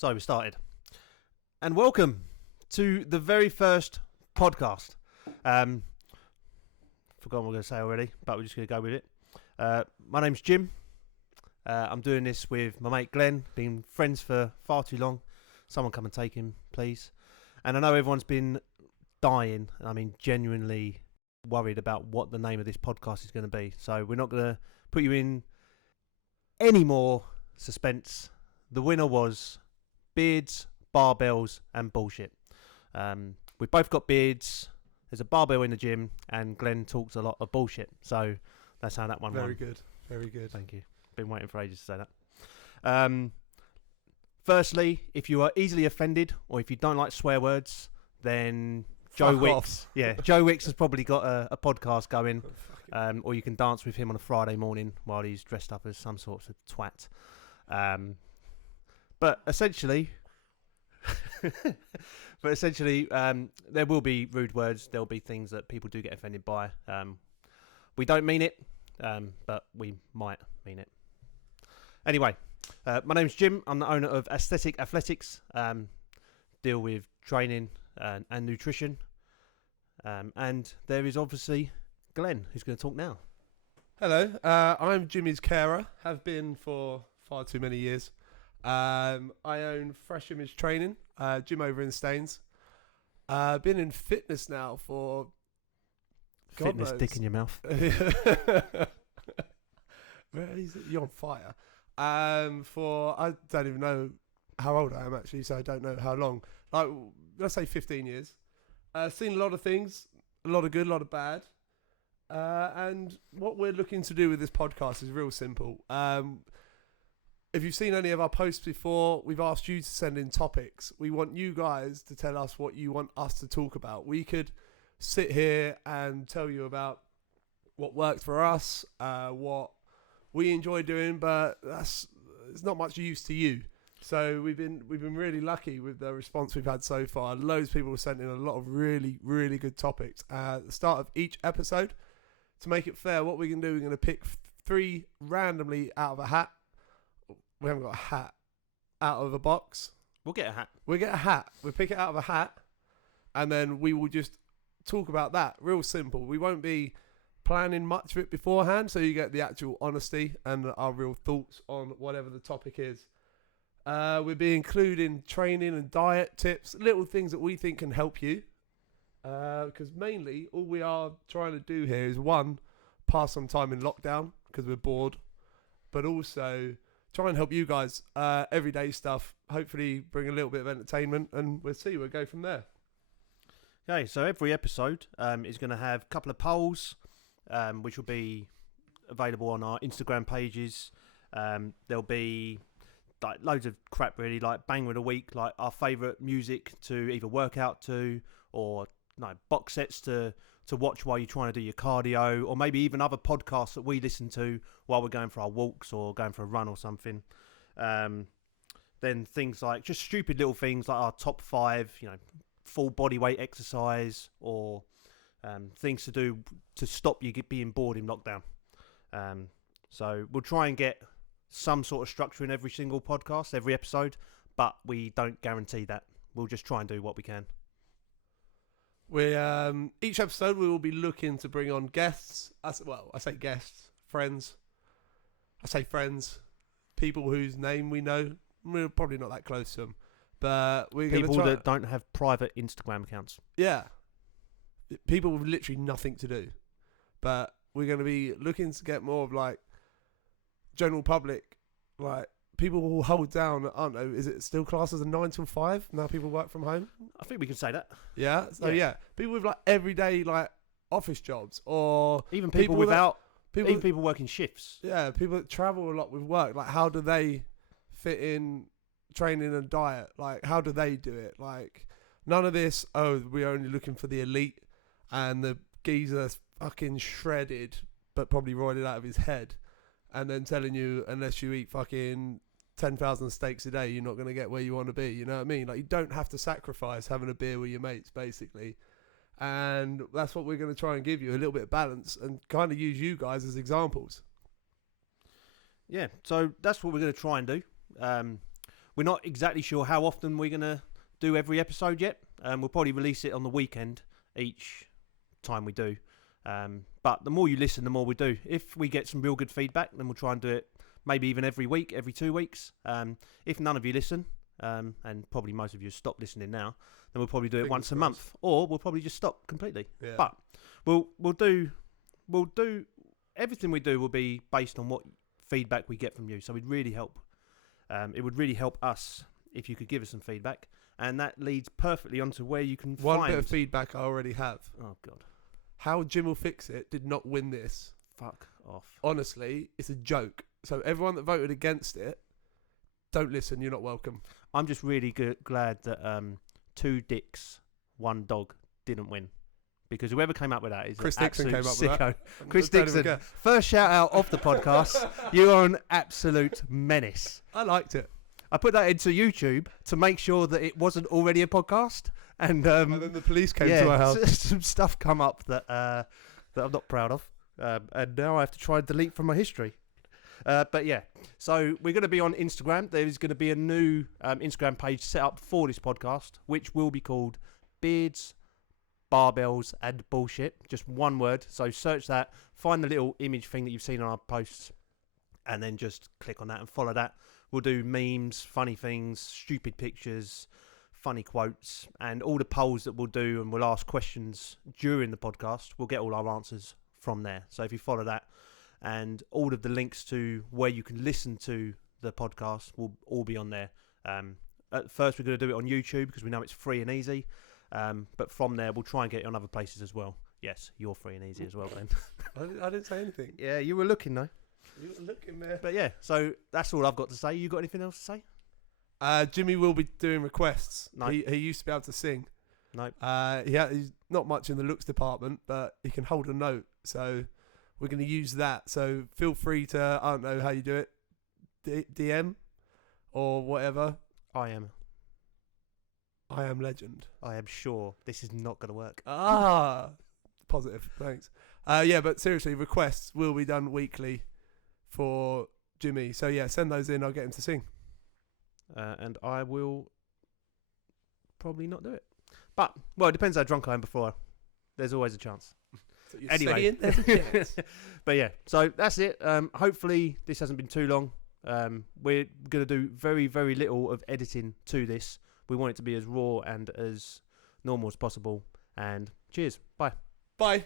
So we started. And welcome to the very first podcast. Forgotten what I'm going to say already, but we're just going to go with it. My name's Jim. I'm doing this with my mate Glenn. Been friends for far too long. Someone come and take him, please. And I know everyone's been dying, genuinely worried about what the name of this podcast is going to be. So we're not going to put you in any more suspense. The winner was beards, barbells and bullshit. We've both got beards. There's a barbell in the gym, and Glenn talks a lot of bullshit. So that's how that one won. Very good. Very good. Thank you. Been waiting for ages to say that. Firstly, if you are easily offended or if you don't like swear words, then Joe Wicks. Yeah, Joe Wicks has probably got a podcast going, or you can dance with him on a Friday morning while he's dressed up as some sort of twat. But essentially, there will be rude words. There'll be things that people do get offended by. We don't mean it, but we might mean it. Anyway, my name's Jim. I'm the owner of Aesthetic Athletics. Deal with training and nutrition. And there is obviously Glenn, who's going to talk now. Hello, I'm Jimmy's carer. Have been for far too many years. I own Fresh Image Training, gym over in Staines. Been in fitness now for Fitness dick in your mouth. You're on fire. For I don't even know how old I am actually, so I don't know how long. Like, let's say 15 years. Seen a lot of things, a lot of good, a lot of bad. And what we're looking to do with this podcast is real simple. If you've seen any of our posts before, we've asked you to send in topics. We want you guys to tell us what you want us to talk about. We could sit here and tell you about what worked for us, what we enjoy doing, but it's not much use to you. So we've been really lucky with the response we've had so far. Loads of people have sent in a lot of really, really good topics. At the start of each episode, to make it fair, what we're going to do, we're going to pick 3 randomly out of a hat. We haven't got a hat out of a box. We'll get a hat. We'll get a hat. We'll pick it out of a hat, and then we will just talk about that. Real simple. We won't be planning much of it beforehand, so you get the actual honesty and our real thoughts on whatever the topic is. We'll be including training and diet tips, little things that we think can help you. Because mainly all we are trying to do here is, one, pass some time in lockdown because we're bored, but also try and help you guys, everyday stuff, hopefully bring a little bit of entertainment, and we'll go from there. Okay, so every episode is going to have a couple of polls, which will be available on our Instagram pages. There'll be like loads of crap really, like Bang of the Week, like our favourite music to either work out to, or box sets to watch while you're trying to do your cardio, or maybe even other podcasts that we listen to while we're going for our walks or going for a run or something. Then things like just stupid little things like our top 5, full body weight exercise, or things to do to stop you being bored in lockdown. So we'll try and get some sort of structure in every single podcast, every episode, but we don't guarantee that. We'll just try and do what we can. Each episode we will be looking to bring on guests. I say guests, friends. I say friends, people whose name we know. We're probably not that close to them, but we're people that don't have private Instagram accounts. Yeah, people with literally nothing to do, but we're going to be looking to get more of like general public, like people will hold down. I don't know, is it still classed as a 9 till 5? Now people work from home. I think we can say that. Yeah. So yeah, people with like everyday like office jobs, or even people working shifts. Yeah, people that travel a lot with work. Like, how do they fit in training and diet? Like, how do they do it? Like, none of this. Oh, we're only looking for the elite and the geezer fucking shredded, but probably roided out of his head, and then telling you unless you eat fucking 10,000 steaks a day, you're not going to get where you want to be. You know what I mean? Like, you don't have to sacrifice having a beer with your mates, basically. And that's what we're going to try and give you, a little bit of balance, and kind of use you guys as examples. Yeah, so that's what we're going to try and do. we're not exactly sure how often we're going to do every episode yet. We'll probably release it on the weekend each time we do. But the more you listen, the more we do. If we get some real good feedback, then we'll try and do it maybe even every week, every 2 weeks. If none of you listen, and probably most of you stop listening now, then we'll probably do it once a month, or we'll probably just stop completely. Yeah. But we'll do everything we do will be based on what feedback we get from you. So it would really help. It would really help us if you could give us some feedback, and that leads perfectly onto where you can One find. bit of feedback I already have. Oh God! How Jim Will Fix It did not win this. Fuck off. Honestly, it's a joke. So everyone that voted against it, don't listen. You're not welcome. I'm just really glad that 2 dicks, 1 dog didn't win. Because whoever came up with that is Chris an Dixon absolute came up sicko. with that. Chris Don't even Dixon, care. first shout out of the podcast. You are an absolute menace. I liked it. I put that into YouTube to make sure that it wasn't already a podcast. And And then the police came to our house. some stuff come up that that I'm not proud of. And now I have to try and delete from my history. But yeah, so we're going to be on Instagram. There is going to be a new Instagram page set up for this podcast, which will be called Beards, Barbells and Bullshit. Just one word. So search that, find the little image thing that you've seen on our posts, and then just click on that and follow that. We'll do memes, funny things, stupid pictures, funny quotes, and all the polls that we'll do, and we'll ask questions during the podcast. We'll get all our answers from there. So if you follow that, and all of the links to where you can listen to the podcast will all be on there. At first, we're going to do it on YouTube because we know it's free and easy. But from there, we'll try and get it on other places as well. Yes, you're free and easy as well, Ben. I didn't say anything. Yeah, you were looking though. You were looking there. But yeah, so that's all I've got to say. You got anything else to say? Jimmy will be doing requests. No. He used to be able to sing. Nope. He's not much in the looks department, but he can hold a note. So we're going to use that. So feel free to, I don't know how you do it, DM or whatever. I am legend. I am sure this is not going to work. Positive. Thanks. Yeah, but seriously, requests will be done weekly for Jimmy. So yeah, send those in. I'll get him to sing. And I will probably not do it. But, well, it depends how drunk I am before. There's always a chance. So you're Anyway. saying there's a chance. But yeah, so that's it. Hopefully this hasn't been too long. We're going to do very, very little of editing to this. We want it to be as raw and as normal as possible. And cheers. Bye. Bye.